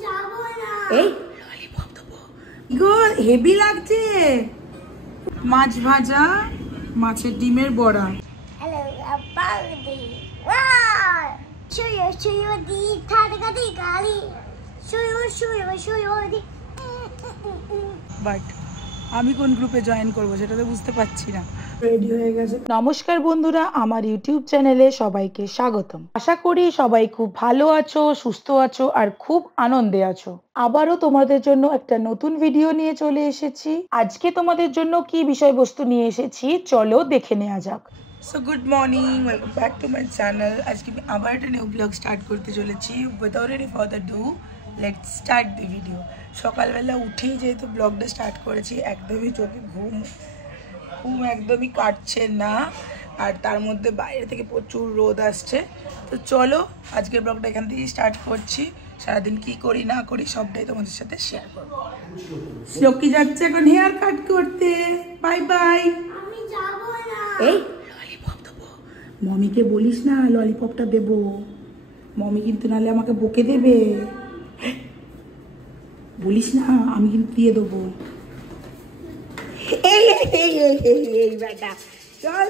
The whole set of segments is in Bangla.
এই ললিপপ দেবো গো, হেভি লাগছে। মাছ ভাজা, মাছের ডিমের বড়া। বাট আমি কোন গ্রুপে জয়েন করবো সেটা তো বুঝতে পারছি না। রেডি হয়ে গেছে। নমস্কার বন্ধুরা, আমার ইউটিউব চ্যানেলে সবাইকে স্বাগতম। আশা করি সবাই খুব ভালো আছো, সুস্থ আছো আর খুব আনন্দে আছো। আবারও তোমাদের জন্য একটা নতুন ভিডিও নিয়ে চলে এসেছি। আজকে তোমাদের জন্য কি বিষয়বস্তু নিয়ে এসেছি চলো দেখে নেওয়া যাক। So good morning, welcome back to my channel. আজকে আমি আবার একটা নিউ ব্লগ স্টার্ট করতে চলেছি। Without any further do let's start the video. সকালবেলা উঠেই যেহেতু ব্লগটা স্টার্ট করেছি, একদমই চোখে ঘুম একদমই কাটছে না, আর তার মধ্যে বাইরে থেকে প্রচুর রোদ আসছে। তো চলো আজকের ব্লগটা এখান থেকেই স্টার্ট করছি। সারাদিন কি করি না করি সবটাই তোমাদের সাথে শেয়ার করবো। শ্লোকি যাচ্ছে এখন হেয়ার কাট করতে। Bye bye. এই ললিপপ দেবো, মমিকে বলিস না ললিপপটা দেবো, মমি কিন্তু নাহলে আমাকে বকে দেবে। বলিস না, আমি কিন্তু দিয়ে দেবো। এই এই এই এই এই বেটা চল,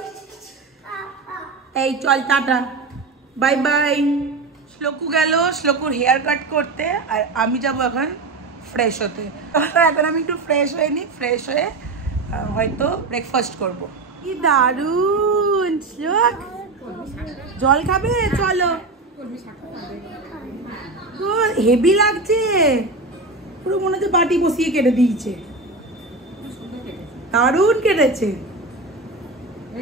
এই চল, টাটা, বাই বাই। শ্লোকু গেল শ্লোকুর হেয়ার কাট করতে, আর আমি যাব এখন ফ্রেশ হতে। এখন আমি একটু ফ্রেশ হয়ে নিই, ফ্রেশ হয়ে হয়তো ব্রেকফাস্ট করব। কি দারুণ শ্লোক, জল খাবে? চলো, হেভি লাগছে, পুরো মনে হচ্ছে বাটি বসিয়ে কেটে দিয়েছে। দারুণ কেটেছে,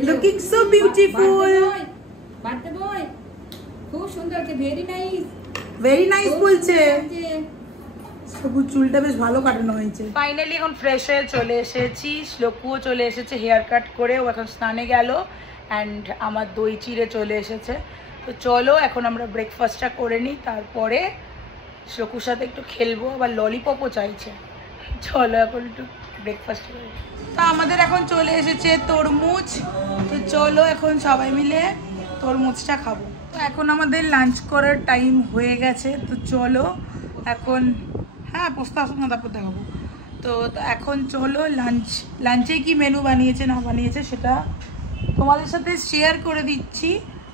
looking so beautiful. Birthday boy খুব সুন্দর, ভেরি নাইস, ভেরি নাইস বলছে। শ্লোকুর চুলটা বেশ ভালো কাটানো হয়েছে। ফাইনালি এখন ফ্রেশ হয়ে চলে এসেছি, শ্লোকুও চলে এসেছে হেয়ার কাট করে, ও এখন স্নানে গেল অ্যান্ড আমার দই চিড়ে চলে এসেছে। তো চলো এখন আমরা ব্রেকফাস্টটা করে নিই, তারপরে শ্লোকুর সাথে একটু খেলবো, আবার ললিপপও চাইছে। চলো এখন একটু ব্রেকফাস্ট করে। তা আমাদের এখন চলে এসেছে তরমুজ, তো চলো এখন সবাই মিলে তরমুজটা খাবো। তো এখন আমাদের লাঞ্চ করার টাইম হয়ে গেছে, তো চলো এখন, হ্যাঁ পোস্তা আসুন না তারপর দেখাবো। তো এখন চলো লাঞ্চে কি মেনু বানিয়েছে না বানিয়েছে সেটা তোমাদের সাথে শেয়ার করে দিচ্ছি।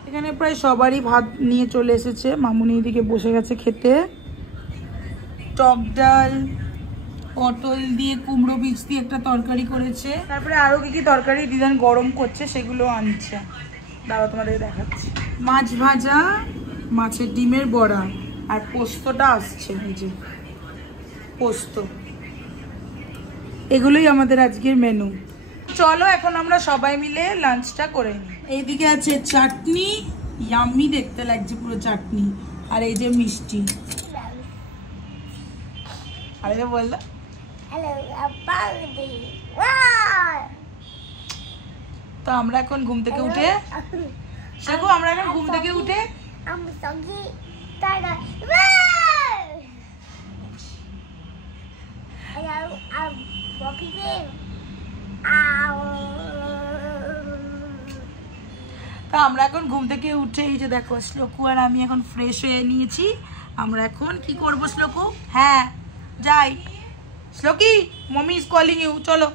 এখানে প্রায় সবারই ভাত নিয়ে চলে এসেছে, মামুনি এদিকে বসে গেছে খেতে। টক ডাল, পটল দিয়ে কুমড়ো বীজ দিয়ে একটা তরকারি করেছে, তারপরে আরও কি কি তরকারি দিদান গরম করছে সেগুলো আনছে, দাঁড়াও তোমাদের দেখাচ্ছি। মাছ ভাজা, মাছের ডিমের বড়া, আর পোস্তটা আসছে, এই যে পোস্ত। এগুলোই আমাদের আজকের মেনু। চলো এখন আমরা সবাই মিলে লাঞ্চটা করে নিই। এইদিকে আছে চাটনি, ইয়াম্মি দেখতে লাগছে পুরো চাটনি, আর এই যে মিষ্টি। আরে বললা তো আমরা এখন ঘুম থেকে উঠে আমরা এখন ঘুম থেকে উঠে এই যে দেখো শ্লোকু আর আমি এখন ফ্রেশ হয়ে নিয়েছি। আমরা এখন কি করবো শ্লোকু? হ্যাঁ যাই, শ্লোকি মমি ইজ কলিং ইউ, চলো।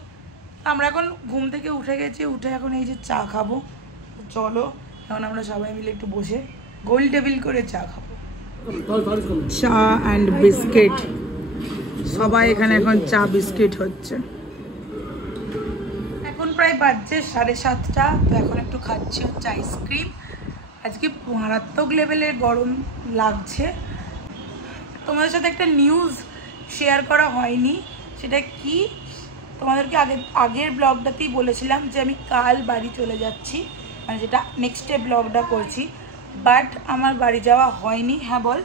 আমরা এখন ঘুম থেকে উঠে গেছি, উঠে এখন এই যে চা খাবো। চলো এখন আমরা সবাই মিলে একটু বসে গোল টেবিল করে চা খাবো। চা অ্যান্ড বিস্কিট, সবাই এখানে এখন চা বিস্কিট হচ্ছে। এখন প্রায় বাজছে 7:30, তো এখন একটু খাচ্ছি হচ্ছে আইসক্রিম। আজকে মারাত্মক লেভেলের গরম লাগছে। তোমাদের সাথে একটা নিউজ শেয়ার করা হয়নি, সেটা কি তোমাদেরকে আগের ব্লগটাতেই বলেছিলাম যে আমি কাল বাড়ি চলে যাচ্ছি, মানে যেটা নেক্সট ডে ব্লগটা করছি, বাট আমার বাড়ি যাওয়া হয়নি। হ্যাঁ বল।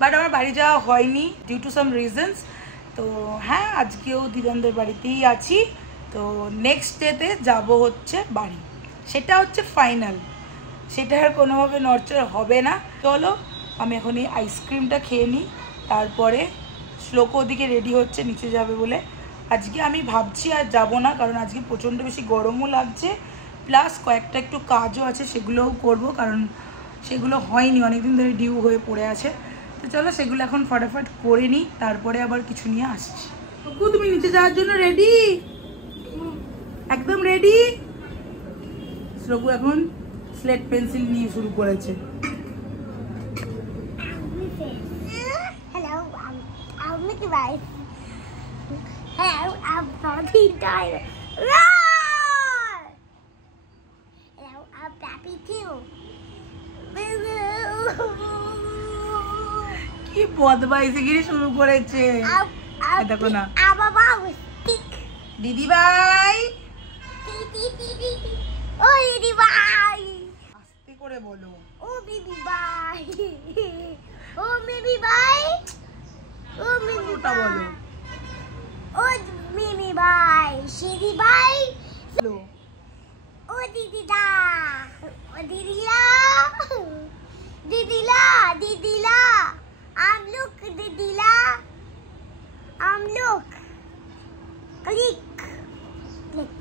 বাট আমার বাড়ি যাওয়া হয়নি ডিউ টু সাম রিজনস। তো হ্যাঁ আজকেও দিদানদের বাড়িতেই আছি, তো নেক্সট ডেতে যাব হচ্ছে বাড়ি, সেটা হচ্ছে ফাইনাল, সেটা আর কোনোভাবে নড়চড় হবে না। চলো আমি এখন এই আইসক্রিমটা খেয়ে নিই, তারপরে শ্লোক ওদিকে রেডি হচ্ছে নিচে যাবে বলে। আজকে আমি ভাবছি আর যাব না, কারণ আজকে প্রচণ্ড বেশি গরমও লাগছে, প্লাস কয়েকটা একটু কাজও আছে, সেগুলোও করব, কারণ সেগুলো হয়নি, অনেকদিন ধরে ডিউ হয়ে পড়ে আছে। তো চলো সেগুলো এখন ফটাফট করে নিই, তারপরে আবার কিছু নিয়ে আসছি। তুমি নিচে যাওয়ার জন্য রেডি? একদম রেডি? শ্লোকু এখন স্লেট পেন্সিল নিয়ে শুরু করেছে। কি বদমাইশিগিরি শুরু করেছে দেখো না। দিদি ভাই, ও দিদি ভাই, আস্তে করে বলো। ও দিদি ভাই, ও মিমি ভাই, ও মিমি বলো। ও মিমি ভাই, শিরি ভাই, বলো। ও দিদিদা, ও দিদিলা, দিদিলা, দিদিলা, আমলুক দিদিলা, আমলুক, ক্লিক ক্লিক।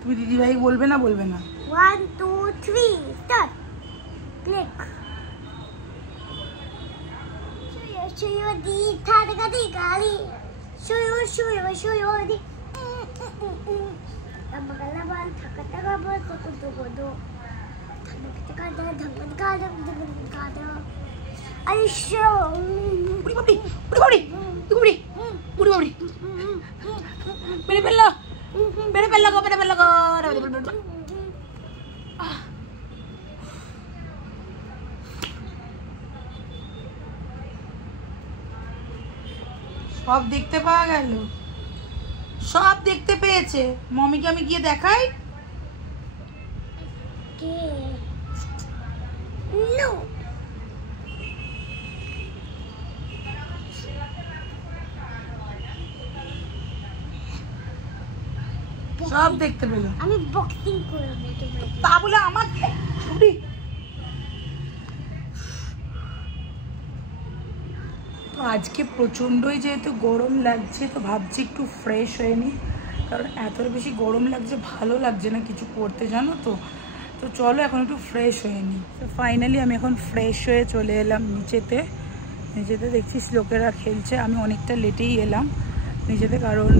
তুমি দিদি ভাই বলবে না? বলবে না? 1 2 3 স্টার্ট। ক্লিক। শুয়ো শুয়ো দি থাকা দি গালি, শুয়ো শুয়ো শুয়ো দি আমগালা বাল থাকা থাকা বল কত তো গদো থাকা থাকা ধামা গাদা গাদা আইশো পুরি বাবড়ি, পুরি বাবড়ি, পুরি পুরি বাবড়ি, মেরে ফেললো, মেরে ফেললো গো, মেরে ফেললো গো। সব দেখতে পাওয়া গেল, সব দেখতে পেয়েছে। মমিকে আমি গিয়ে দেখাই। কে নো সব দেখতে পেলো। আমি বক্সিং করব তোমাকে। তা বলে আমার তো আজকে প্রচণ্ডই যেহেতু গরম লাগছে, তো ভাবছি একটু ফ্রেশ হয়ে নিই, কারণ এত বেশি গরম লাগছে, ভালো লাগছে না কিছু করতে, জানো তো। তো চলো এখন একটু ফ্রেশ হয়ে নিই। তো ফাইনালি আমি এখন ফ্রেশ হয়ে চলে এলাম নিচেতে। নিচেতে দেখছি শ্লোকেরা খেলছে, আমি অনেকটা লেটেই এলাম নিচেতে, কারণ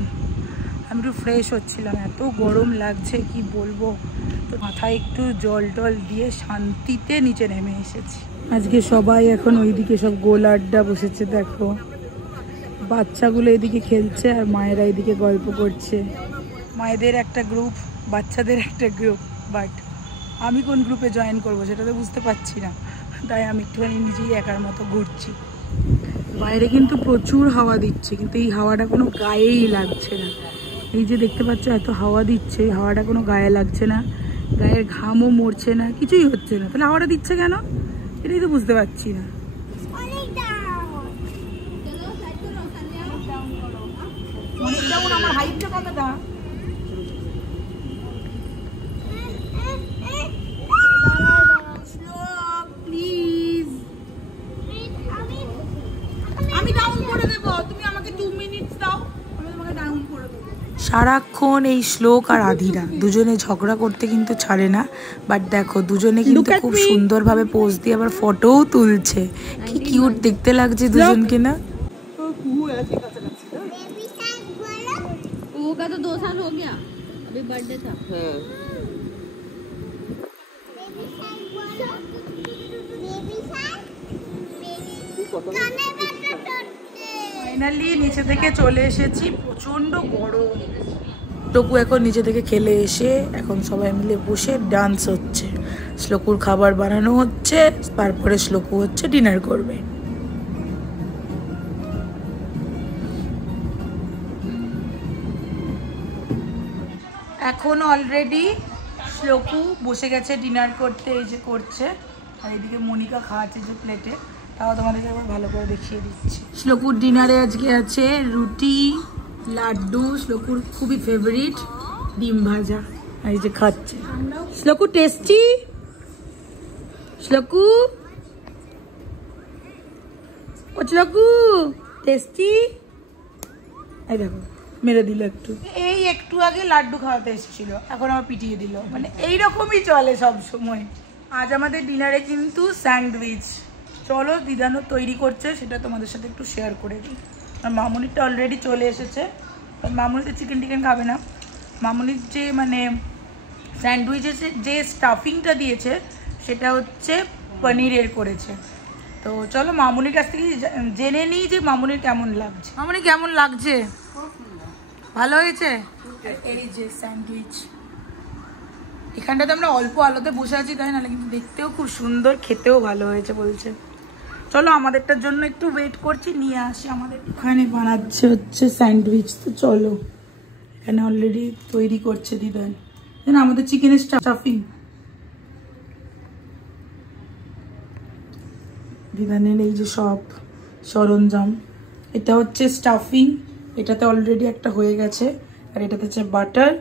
আমি একটু ফ্রেশ হচ্ছিলাম, এত গরম লাগছে কি বলবো। তো মাথায় একটু জল টল দিয়ে শান্তিতে নিচে নেমে এসেছি। আজকে সবাই এখন ওইদিকে সব গোল আড্ডা বসেছে, দেখো বাচ্চাগুলো এদিকে খেলছে আর মায়েরা এদিকে গল্প করছে। মায়েদের একটা গ্রুপ, বাচ্চাদের একটা গ্রুপ, বাট আমি কোন গ্রুপে জয়েন করব সেটা তো বুঝতে পারছি না, তাই আমি একটুখানি নিজেই একার মতো ঘুরছি। বাইরে কিন্তু প্রচুর হাওয়া দিচ্ছে, কিন্তু এই হাওয়াটা কোনো গায়েই লাগছে না। এই যে দেখতে পাচ্ছ এত হাওয়া দিচ্ছে, এই হাওয়াটা কোনো গায়ে লাগছে না, গায়ের ঘামও মরছে না, কিছুই হচ্ছে না। তাহলে হাওয়াটা দিচ্ছে কেন, এটাই তো বুঝতে পারছি না। অনেক ডাউন, আমার হাইটটা কতটা? প্লিজ আমি ডাউন করে দেবো, তুমি আমাকে 2 মিনিট দাও, আমি তোমাকে ডাউন করে দেবো। সারাক্ষণ এই শ্লোক আর আধিরা দুজনে ঝগড়া করতে কিন্তু ছাড়ে না, বাট দেখো দুজনে কিন্তু খুব সুন্দরভাবে পোজ দিয়ে আবার ফটোও তুলছে। কি কিউট দেখতে লাগছে দুজনকে না। होगा तो 2 साल हो गया, अभी बर्थडे था। ফাইনালি নিচে থেকে চলে এসেছি, প্রচন্ড গরম। শ্লোকু এখন নিচে থেকে খেলে এসে এখন সবাই মিলে বসে ডান্স হচ্ছে, শ্লোকুর খাবার বানানো হচ্ছে, তারপরে শ্লোকু হচ্ছে ডিনার করবে। এখন অলরেডি শ্লোকু বসে গেছে ডিনার করতে, এই যে করছে, আর এদিকে মনিকা খাওয়াচ্ছে যে প্লেটে, তাও তোমাদেরকে আবার ভালো করে দেখিয়ে দিচ্ছি। শ্লোকুর ডিনারে আজকে আছে রুটি, লাড্ডু, শ্লোকুর খুবই ফেভারিট ডিম ভাজা, আর এই যে খাচ্ছে। শ্লোকু টেস্টি, শ্লোকু ও শ্লোকু টেস্টি, এই দেখো মেরে দিল একটু। এই একটু আগে লাড্ডু খাওয়াতে এসেছিল, এখন আমার পিটিয়ে দিল, মানে এইরকমই চলে সব সময়। আজ আমাদের ডিনারে কিন্তু স্যান্ডউইচ, চলো দিদানো তৈরি করছে সেটা তোমাদের সাথে একটু শেয়ার করে দিই। আর মামুনিরটা অলরেডি চলে এসেছে। মামুনি তো চিকেন টিকেন খাবে না, মামুনির যে মানে স্যান্ডউইচের যে স্টাফিংটা দিয়েছে সেটা হচ্ছে পনিরের করেছে। তো চলো মামুনির কাছ থেকে জেনে নিই যে মামুনির কেমন লাগছে। মামুনি কেমন লাগছে? ভালো হয়েছে? এই যে স্যান্ডউইচ, এখানটাতে আমরা অল্প আলোতে বসে আছি তাই না, কিন্তু দেখতেও খুব সুন্দর, খেতেও ভালো হয়েছে বলছে। চলো আমাদেরটার জন্য একটু ওয়েট করছি, নিয়ে আসি। আমাদের এখানে বানাচ্ছে হচ্ছে স্যান্ডউইচ। তো চলো এখানে অলরেডি তৈরি করছে দিদান। জানো আমাদের চিকেনের স্টাফিং, দিদানের এই যে সব সরঞ্জাম, এটা হচ্ছে স্টাফিং, এটাতে অলরেডি একটা হয়ে গেছে। আর এটাতে হচ্ছে বাটার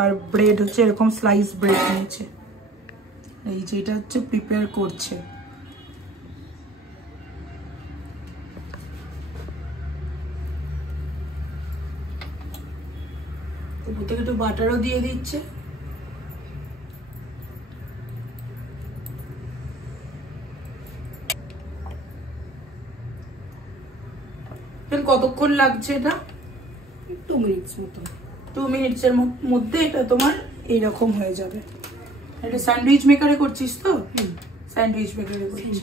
আর ব্রেড, হচ্ছে এরকম স্লাইস ব্রেড নিয়েছে। এই যে এটা হচ্ছে প্রিপেয়ার করছে। উপর থেকে একটু বাটারও দিয়ে দিচ্ছে। কতক্ষণ লাগছে এটা? 2 মিনিটস মতো। 2 মিনিটসের মধ্যে এটা তোমার এইরকম হয়ে যাবে। এটা স্যান্ডউইচ মেকারে করছিস তো? স্যান্ডউইচ মেকারে করছিস।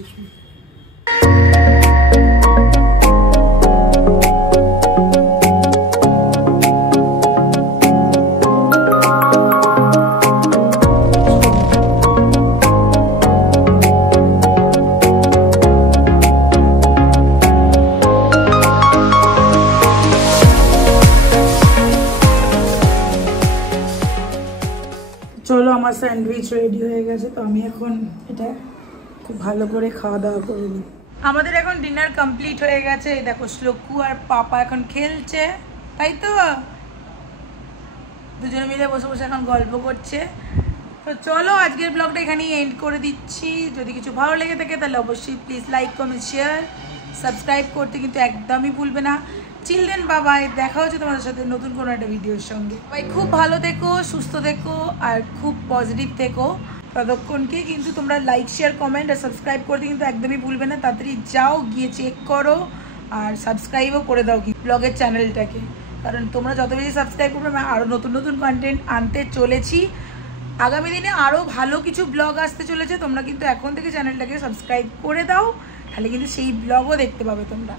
চলো আমার স্যান্ডউইচ রেডি হয়ে গেছে। তো আমি এখন এটা খুব ভালো করে খাওয়া দাওয়া করে নিই। আমাদের এখন ডিনার কমপ্লিট হয়ে গেছে। দেখো শ্লোকু আর পাপা এখন খেলছে, তাই তো দুজনে মিলে বসে বসে এখন গল্প করছে। তো চলো আজকের ব্লগটা এখানেই এন্ড করে দিচ্ছি। যদি কিছু ভালো লেগে থাকে তাহলে অবশ্যই please like comment share subscribe করতে কিন্তু একদমই ভুলবে না। চিলড্রেন বাবাই, দেখা হচ্ছে তোমাদের সাথে নতুন কোনো একটা ভিডিওর সঙ্গে। ভাই খুব ভালো থেকো, সুস্থ থেকো আর খুব পজিটিভ থেকো ততক্ষণকে। কিন্তু তোমরা লাইক শেয়ার কমেন্ট আর সাবস্ক্রাইব করতে কিন্তু একদমই ভুলবে না। তাড়াতাড়ি যাও, গিয়ে চেক করো আর সাবস্ক্রাইবও করে দাও কি ব্লগের চ্যানেলটাকে, কারণ তোমরা যত বেশি সাবস্ক্রাইব করবে আমি আরও নতুন নতুন কন্টেন্ট আনতে চলেছি। আগামী দিনে আরও ভালো কিছু ব্লগ আসতে চলেছে। তোমরা কিন্তু এখন থেকে চ্যানেলটাকে সাবস্ক্রাইব করে দাও, তাহলে কিন্তু সেই ব্লগও দেখতে পাবে তোমরা।